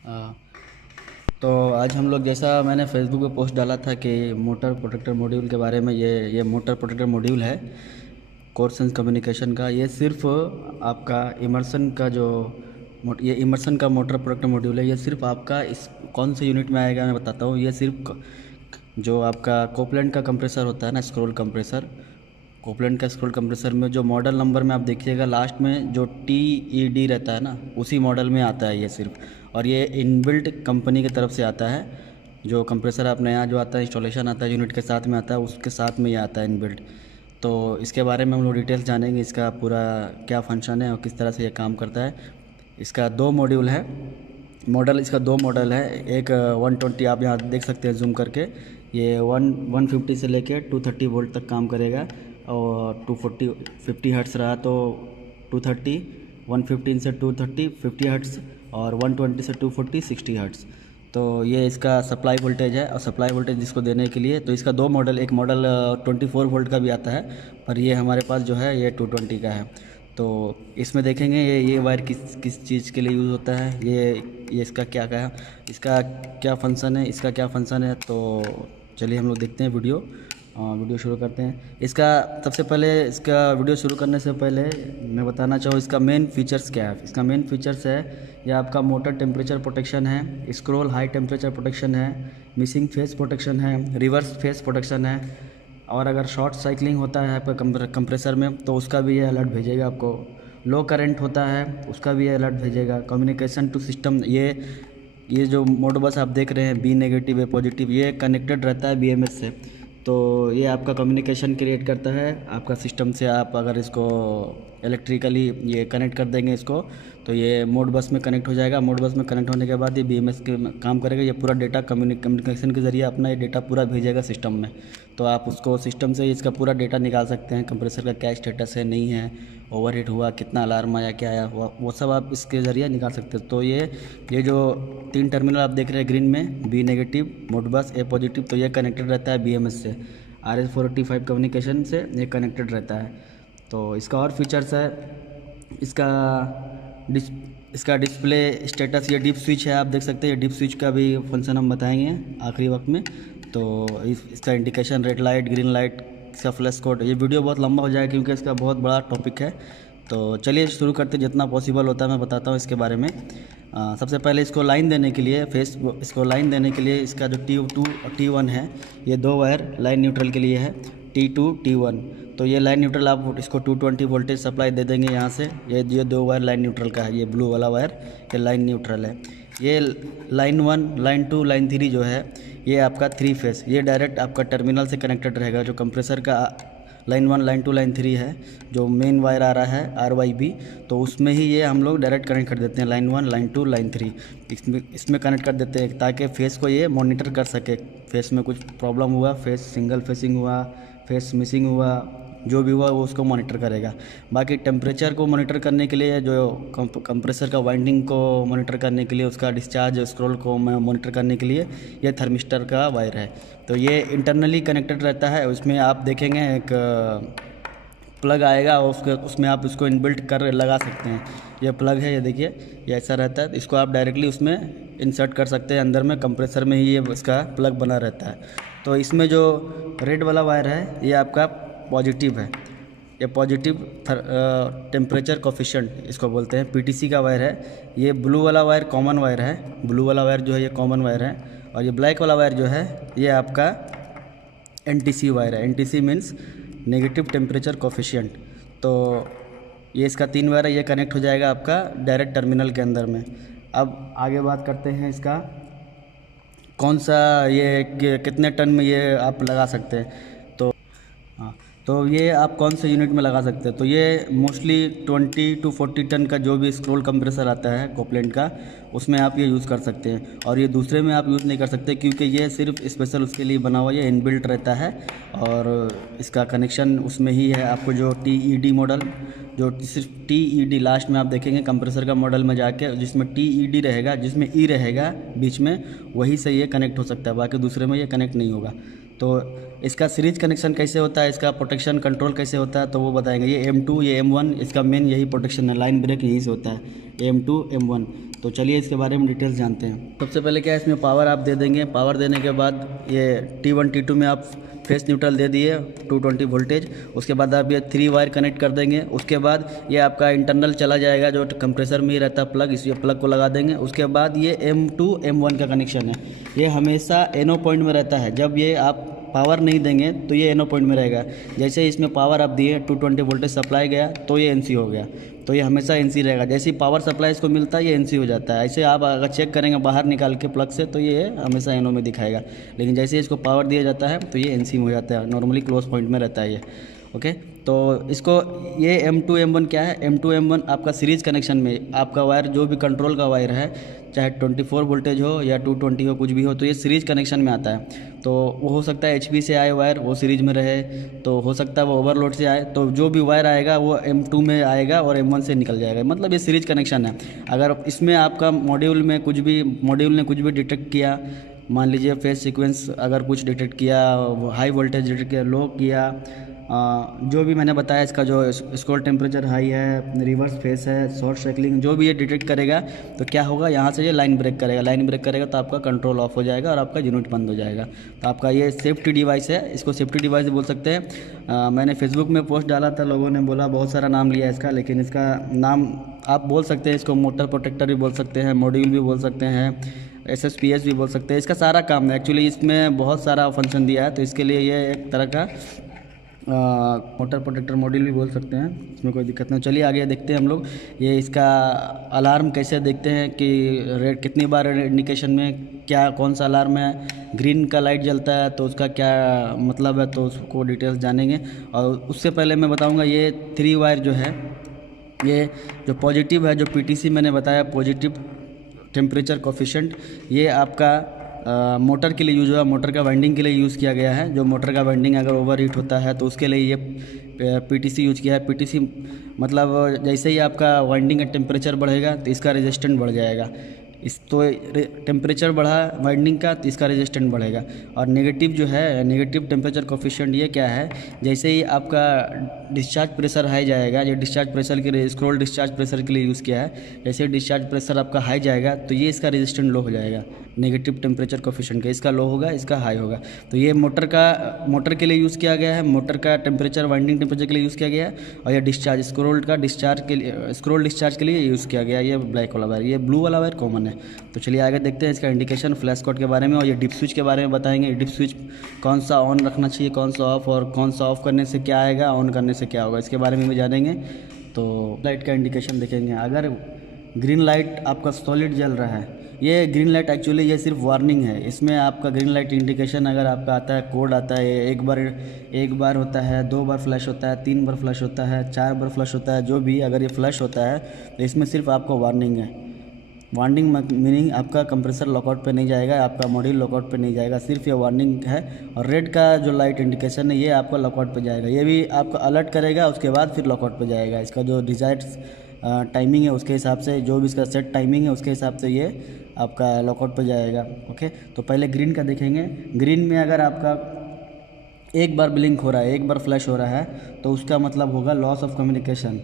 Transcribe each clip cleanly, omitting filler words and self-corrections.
हाँ, तो आज हम लोग, जैसा मैंने फेसबुक पे पोस्ट डाला था कि मोटर प्रोटेक्टर मॉड्यूल के बारे में, ये मोटर प्रोटेक्टर मॉड्यूल है कोर सेंस कम्युनिकेशन का। ये सिर्फ आपका इमर्सन का जो ये इमर्सन का मोटर प्रोटेक्टर मॉड्यूल है, ये सिर्फ आपका इस कौन से यूनिट में आएगा मैं बताता हूँ। ये सिर्फ जो आपका कोपलेंट का कंप्रेसर होता है ना, स्क्रोल कंप्रेसर, कोपलेंट का स्क्रोल कंप्रेसर में जो मॉडल नंबर में आप देखिएगा लास्ट में जो TED रहता है ना, उसी मॉडल में आता है ये सिर्फ। और ये इनबिल्ट कंपनी की तरफ से आता है। जो कंप्रेसर आप नया जो आता है, इंस्टॉलेशन आता है, यूनिट के साथ में आता है, उसके साथ में ये आता है इनबिल्ट। तो इसके बारे में हम लोग डिटेल्स जानेंगे, इसका पूरा क्या फंक्शन है और किस तरह से ये काम करता है। इसका 2 मॉड्यूल है, इसका 2 मॉडल है। एक 120 आप यहाँ देख सकते हैं जूम करके, ये 150 से लेके 230 वोल्ट तक काम करेगा। और 50 हर्ट्स रहा तो 230, 115 से 230 50 हर्ट्स, और 120 से 240 60 हर्ट्स। तो ये इसका सप्लाई वोल्टेज है। और सप्लाई वोल्टेज जिसको देने के लिए, तो इसका 2 मॉडल, एक मॉडल 24 वोल्ट का भी आता है, पर ये हमारे पास जो है ये 220 का है। तो इसमें देखेंगे ये वायर किस चीज़ के लिए यूज़ होता है, ये इसका क्या फंक्शन है, इसका क्या फंक्शन है। तो चलिए हम लोग देखते हैं वीडियो शुरू करते हैं। सबसे पहले इसका वीडियो शुरू करने से पहले मैं बताना चाहूँ इसका मेन फीचर्स क्या है। इसका मेन फीचर्स है, यह आपका मोटर टेम्परेचर प्रोटेक्शन है, स्क्रोल हाई टेम्परेचर प्रोटेक्शन है, मिसिंग फेस प्रोटेक्शन है, रिवर्स फेस प्रोटेक्शन है, और अगर शॉर्ट साइकिलिंग होता है आपका कंप्रेसर में तो उसका भी ये अलर्ट भेजेगा आपको। लो करंट होता है उसका भी ये अलर्ट भेजेगा। कम्युनिकेशन टू सिस्टम, ये जो मोडबस आप देख रहे हैं, B नेगेटिव, A पॉजिटिव, ये कनेक्टेड रहता है BMS से। तो ये आपका कम्युनिकेशन क्रिएट करता है आपका सिस्टम से। आप अगर इसको इलेक्ट्रिकली ये कनेक्ट कर देंगे इसको, तो ये मोड बस में कनेक्ट हो जाएगा। मोड बस में कनेक्ट होने के बाद ये BMS के काम करेगा। ये पूरा डेटा कम्युनिकेशन के ज़रिए अपना ये डेटा पूरा भेजेगा सिस्टम में। तो आप उसको सिस्टम से इसका पूरा डेटा निकाल सकते हैं, कंप्रेसर का क्या स्टेटस है, नहीं है, ओवरहीट हुआ, कितना अलार्म आया, क्या आया हुआ, वो सब आप इसके ज़रिए निकाल सकते हो। तो ये जो 3 टर्मिनल आप देख रहे हैं ग्रीन में, B negative, Modbus, A positive, तो ये कनेक्टेड रहता है BMS से। RS-485 कम्युनिकेशन से ये कनेक्टेड रहता है। तो इसका और फीचर्स है, इसका इसका डिस्प्ले स्टेटस, ये डिप स्विच है, आप देख सकते हैं। ये डिप स्विच का भी फंक्शन हम बताएंगे आखिरी वक्त में। तो इसका indication, red light, green light, इसका फ्लैश कोड। ये वीडियो बहुत लंबा हो जाएगा क्योंकि इसका बहुत बड़ा टॉपिक है। तो चलिए शुरू करते, जितना पॉसिबल होता है मैं बताता हूँ इसके बारे में। सबसे पहले इसको लाइन देने के लिए, इसको लाइन देने के लिए इसका जो T2 और T1 है, ये 2 वायर लाइन न्यूट्रल के लिए है, T2 T1। तो ये लाइन न्यूट्रल आप इसको 220 वोल्टेज सप्लाई दे देंगे यहाँ से। ये 2 वायर लाइन न्यूट्रल का है, ये ब्लू वाला वायर ये लाइन न्यूट्रल है। ये लाइन 1, लाइन 2, लाइन 3 जो है ये आपका 3 फेस, ये डायरेक्ट आपका टर्मिनल से कनेक्टेड रहेगा। जो कंप्रेसर का लाइन 1, लाइन 2, लाइन 3 है, जो मेन वायर आ रहा है RYB, तो उसमें ही ये हम लोग डायरेक्ट कनेक्ट कर देते हैं, लाइन 1, लाइन 2, लाइन 3 इसमें कनेक्ट कर देते हैं, ताकि फेस को ये मॉनिटर कर सके। फेस में कुछ प्रॉब्लम हुआ, फेस सिंगल फेसिंग हुआ, फेस मिसिंग हुआ, जो भी हुआ वो उसको मॉनिटर करेगा। बाकी टेम्परेचर को मॉनिटर करने के लिए, जो कंप्रेसर का वाइंडिंग को मॉनिटर करने के लिए, उसका डिस्चार्ज स्क्रॉल को मॉनिटर करने के लिए ये थर्मिस्टर का वायर है। तो ये इंटरनली कनेक्टेड रहता है। उसमें आप देखेंगे एक प्लग आएगा, और उसमें आप इसको इनबिल्ट कर लगा सकते हैं। ये प्लग है, ये देखिए, ये ऐसा रहता है। इसको आप डायरेक्टली उसमें इंसर्ट कर सकते हैं अंदर में, कंप्रेसर में ही ये इसका प्लग बना रहता है। तो इसमें जो रेड वाला वायर है ये आपका पॉजिटिव है, ये पॉजिटिव टेम्परेचर कोफिशिएंट इसको बोलते हैं, PTC का वायर है। ये ब्लू वाला वायर कॉमन वायर है, ब्लू वाला वायर जो है ये कॉमन वायर है। और ये ब्लैक वाला वायर जो है ये आपका NTC वायर है। NTC means negative temperature coefficient. तो ये इसका 3 वायर है, ये कनेक्ट हो जाएगा आपका डायरेक्ट टर्मिनल के अंदर में। अब आगे बात करते हैं इसका कौन सा, ये कितने टन में ये आप लगा सकते हैं। हाँ, तो ये आप कौन से यूनिट में लगा सकते हैं। तो ये मोस्टली 20 to 40 टन का जो भी स्क्रोल कंप्रेसर आता है कोपलेंट का, उसमें आप ये यूज़ कर सकते हैं। और ये दूसरे में आप यूज़ नहीं कर सकते क्योंकि ये सिर्फ स्पेशल उसके लिए बना हुआ, ये इनबिल्ट रहता है। और इसका कनेक्शन उसमें ही है। आपको जो TED मॉडल, जो सिर्फ TED लास्ट में आप देखेंगे कंप्रेसर का मॉडल में जाके, जिसमें TED रहेगा, जिसमें E रहेगा बीच में, वही से ये कनेक्ट हो सकता है, बाकी दूसरे में ये कनेक्ट नहीं होगा। तो इसका सीरीज कनेक्शन कैसे होता है, इसका प्रोटेक्शन कंट्रोल कैसे होता है, तो वो बताएंगे। ये M2, ये M1, इसका मेन यही प्रोटेक्शन है, लाइन ब्रेक यहीं से होता है, M2 M1। तो चलिए इसके बारे में डिटेल्स जानते हैं। सबसे पहले क्या है, इसमें पावर आप दे देंगे। पावर देने के बाद ये T1 T2 में आप फेस न्यूट्रल दे दिए 220 वोल्टेज। उसके बाद आप ये 3 वायर कनेक्ट कर देंगे। उसके बाद ये आपका इंटरनल चला जाएगा जो कंप्रेसर में ही रहता है प्लग, इस प्लग को लगा देंगे। उसके बाद ये M2 M1 का कनेक्शन है, ये हमेशा NO पॉइंट में रहता है। जब ये आप पावर नहीं देंगे तो ये NO पॉइंट में रहेगा। जैसे इसमें पावर आप दिए 220 वोल्टेज सप्लाई गया तो ये NC हो गया, तो ये हमेशा NC रहेगा। जैसे ही पावर सप्लाई इसको मिलता है ये NC हो जाता है। ऐसे आप अगर चेक करेंगे बाहर निकाल के प्लग से तो ये हमेशा NO में दिखाएगा, लेकिन जैसे इसको पावर दिया जाता है तो ये NC में हो जाता है। नॉर्मली क्लोज पॉइंट में रहता है ये। ओके, तो इसको ये M2 M1 क्या है, M2 M1 आपका सीरीज़ कनेक्शन में आपका वायर जो भी कंट्रोल का वायर है, चाहे 24 वोल्टेज हो या 220 हो, कुछ भी हो, तो ये सीरीज़ कनेक्शन में आता है। तो वो हो सकता है HP से आए वायर वो सीरीज में रहे, तो हो सकता है वो ओवरलोड से आए, तो जो भी वायर आएगा वो M2 में आएगा और M1 से निकल जाएगा। मतलब ये सीरीज कनेक्शन है। अगर इसमें आपका मॉड्यूल ने कुछ भी डिटेक्ट किया, मान लीजिए फेस सीक्वेंस अगर कुछ डिटेक्ट किया, हाई वोल्टेज डिटेक्ट किया, लो किया, जो भी मैंने बताया, इसका जो स्क्रोल टेम्परेचर हाई है, रिवर्स फेस है, शॉर्ट साइकिलिंग, जो भी ये डिटेक्ट करेगा तो क्या होगा, यहाँ से ये लाइन ब्रेक करेगा तो आपका कंट्रोल ऑफ हो जाएगा और आपका यूनिट बंद हो जाएगा। तो आपका ये सेफ्टी डिवाइस है, इसको सेफ्टी डिवाइस बोल सकते हैं। मैंने फेसबुक में पोस्ट डाला था, लोगों ने बोला बहुत सारा नाम लिया इसका, लेकिन इसका नाम आप बोल सकते हैं, इसको मोटर प्रोटेक्टर भी बोल सकते हैं, मॉड्यूल भी बोल सकते हैं, SSPS भी बोल सकते हैं। इसका सारा काम है, एक्चुअली इसमें बहुत सारा फंक्शन दिया है, तो इसके लिए ये एक तरह का मोटर प्रोटेक्टर मॉड्यूल भी बोल सकते हैं, इसमें कोई दिक्कत नहीं। चलिए आगे देखते हैं हम लोग ये इसका अलार्म कैसे देखते हैं कि रेड कितनी बार इंडिकेशन में क्या कौन सा अलार्म है। ग्रीन का लाइट जलता है तो उसका क्या मतलब है, तो उसको डिटेल्स जानेंगे। और उससे पहले मैं बताऊंगा ये 3 वायर जो है, ये जो पॉजिटिव है, जो PTC मैंने बताया, पॉजिटिव टेम्परेचर कोफिशिएंट, ये आपका मोटर के लिए यूज़ हुआ, मोटर का वाइंडिंग के लिए यूज़ किया गया है। जो मोटर का वाइंडिंग अगर ओवर हीट होता है तो उसके लिए ये PTC यूज़ किया है। PTC मतलब जैसे ही आपका वाइंडिंग का टेम्परेचर बढ़ेगा तो इसका रेजिस्टेंस बढ़ जाएगा। इस तो टेम्परेचर बढ़ा वाइंडिंग का तो इसका रेजिस्टेंस बढ़ेगा। और नेगेटिव जो है, नेगेटिव टेम्परेचर कोफिशिएंट, ये क्या है, जैसे ही आपका डिस्चार्ज प्रेशर हाई जाएगा, ये डिस्चार्ज प्रेशर के लिए स्क्रॉल डिस्चार्ज प्रेशर के लिए यूज़ किया है। जैसे डिस्चार्ज प्रेशर आपका हाई जाएगा तो ये इसका रेजिस्टेंस लो हो जाएगा, नेगेटिव टेम्परेचर कोफिशिएंट का, इसका लो होगा, इसका हाई होगा। तो ये मोटर के लिए यूज़ किया गया है, मोटर का टेम्परेचर वाइंडिंग टेम्परेचर के लिए यूज़ किया गया है। और ये डिस्चार्ज स्क्रॉल डिस्चार्ज के लिए यूज़ किया गया है, ये ब्लैक वाला वायर, ये ब्लू वाला वायर कॉमन है। तो चलिए आगे देखते हैं इसका इंडिकेशन, फ्लैश कोड के बारे में और ये डिप स्विच के बारे में बताएंगे। डिप स्विच कौन सा ऑन रखना चाहिए, कौन सा ऑफ, और कौन सा ऑफ करने से क्या आएगा, ऑन करने से क्या होगा, इसके बारे में भी जानेंगे। तो लाइट का इंडिकेशन देखेंगे। अगर ग्रीन लाइट आपका सॉलिड जल रहा है, ये ग्रीन लाइट एक्चुअली ये सिर्फ वार्निंग है। इसमें आपका ग्रीन लाइट इंडिकेशन अगर आपका आता है, कोड आता है, एक बार होता है, 2 बार फ्लैश होता है, 3 बार फ्लैश होता है, 4 बार फ्लैश होता है, जो भी अगर ये फ्लैश होता है तो इसमें सिर्फ आपको वार्निंग है। वार्निंग मीनिंग आपका कंप्रेसर लॉकआउट पे नहीं जाएगा, आपका मॉड्यूल लॉकआउट पे नहीं जाएगा, सिर्फ ये वार्निंग है। और रेड का जो लाइट इंडिकेशन है ये आपका लॉकआउट पे जाएगा, ये भी आपका अलर्ट करेगा, उसके बाद फिर लॉकआउट पे जाएगा। इसका जो डिजायर्ड टाइमिंग है उसके हिसाब से, जो भी इसका सेट टाइमिंग है उसके हिसाब से ये आपका लॉकआउट पे जाएगा। ओके, तो पहले ग्रीन का देखेंगे। ग्रीन में अगर आपका एक बार ब्लिंक हो रहा है, एक बार फ्लैश हो रहा है, तो उसका मतलब होगा लॉस ऑफ कम्युनिकेशन।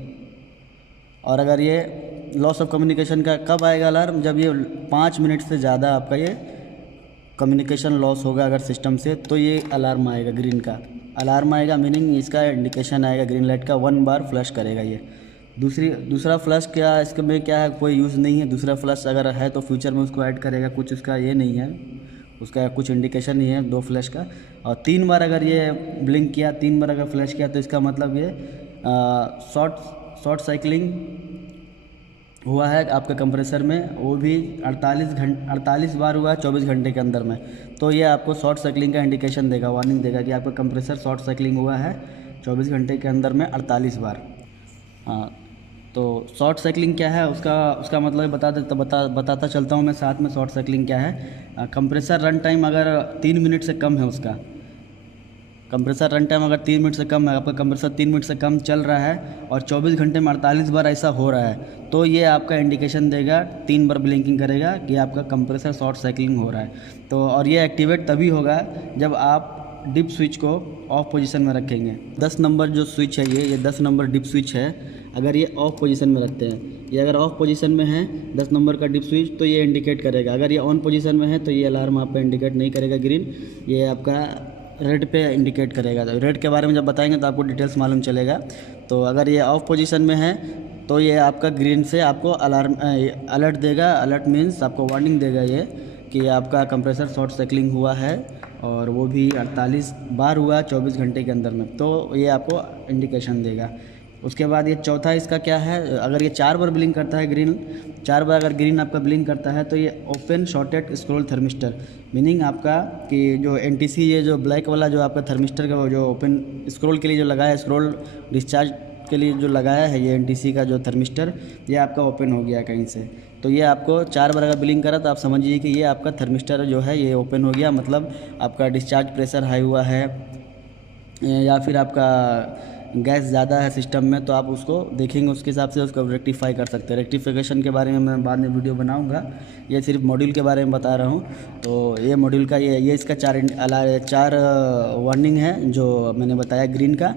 और अगर ये लॉस ऑफ कम्युनिकेशन का कब आएगा अलार्म, जब ये 5 मिनट से ज़्यादा आपका ये कम्युनिकेशन लॉस होगा अगर सिस्टम से, तो ये अलार्म आएगा, ग्रीन का अलार्म आएगा, मीनिंग इसका इंडिकेशन आएगा ग्रीन लाइट का, 1 बार फ्लैश करेगा ये। दूसरा फ्लैश क्या इसमें क्या है, कोई यूज़ नहीं है। दूसरा फ्लैश अगर है तो फ्यूचर में उसको ऐड करेगा, कुछ उसका ये नहीं है, उसका कुछ इंडिकेशन नहीं है 2 फ्लैश का। और 3 बार अगर ये ब्लिंक किया, 3 बार अगर फ्लैश किया, तो इसका मतलब ये शॉर्ट साइकिलिंग हुआ है आपके कंप्रेसर में, वो भी 48 बार हुआ है 24 घंटे के अंदर में। तो ये आपको शॉर्ट साइकिलिंग का इंडिकेशन देगा, वार्निंग देगा कि आपका कंप्रेसर शॉर्ट साइकिलिंग हुआ है 24 घंटे के अंदर में 48 बार। हाँ, तो शॉर्ट साइकिलिंग क्या है उसका मतलब बताता चलता हूँ मैं साथ में। शॉर्ट साइकिलिंग क्या है, कंप्रेसर रन टाइम अगर 3 मिनट से कम है, उसका कंप्रेसर रन टाइम अगर 3 मिनट से कम है, आपका कंप्रेसर 3 मिनट से कम चल रहा है और 24 घंटे में 48 बार ऐसा हो रहा है, तो ये आपका इंडिकेशन देगा, 3 बार ब्लिंकिंग करेगा कि आपका कंप्रेसर शॉर्ट साइकिलिंग हो रहा है। तो और ये एक्टिवेट तभी होगा जब आप डिप स्विच को ऑफ पोजीशन में रखेंगे। 10 नंबर जो स्विच है, ये 10 नंबर डिप स्विच है। अगर ये ऑफ पोजीशन में रखते हैं, ये अगर ऑफ पोजीशन में है 10 नंबर का डिप स्विच तो ये इंडिकेट करेगा। अगर ये ऑन पोजीशन में है तो ये अलार्म आपका इंडिकेट नहीं करेगा ग्रीन, ये आपका रेड पे इंडिकेट करेगा। तो रेड के बारे में जब बताएंगे तो आपको डिटेल्स मालूम चलेगा। तो अगर ये ऑफ पोजीशन में है तो ये आपका ग्रीन से आपको अलार्म अलर्ट देगा। अलर्ट मीन्स आपको वार्निंग देगा ये कि आपका कंप्रेसर शॉर्ट सर्किलिंग हुआ है, और वो भी 48 बार हुआ 24 घंटे के अंदर में, तो ये आपको इंडिकेशन देगा। उसके बाद ये चौथा इसका क्या है, अगर ये 4 बार ब्लिंक करता है ग्रीन, 4 बार अगर ग्रीन आपका ब्लिंक करता है तो ये open shorted scroll thermistor, meaning आपका कि जो एनटीसी ये जो ब्लैक वाला जो आपका थर्मिस्टर का जो ओपन स्क्रॉल के लिए जो लगाया है, स्क्रॉल डिस्चार्ज के लिए जो लगाया है ये एनटीसी का जो थर्मिस्टर, ये आपका ओपन हो गया कहीं से। तो ये आपको 4 बार अगर ब्लिंक करा तो आप समझिए कि ये आपका थर्मिस्टर जो है ये ओपन हो गया, मतलब आपका डिस्चार्ज प्रेशर हाई हुआ है या फिर आपका गैस ज़्यादा है सिस्टम में, तो आप उसको देखेंगे, उसके हिसाब से उसको रेक्टिफाई कर सकते हैं। रेक्टिफिकेशन के बारे में मैं बाद में वीडियो बनाऊंगा, ये सिर्फ मॉड्यूल के बारे में बता रहा हूँ। तो ये मॉड्यूल का ये इसका 4 वार्निंग है जो मैंने बताया ग्रीन का।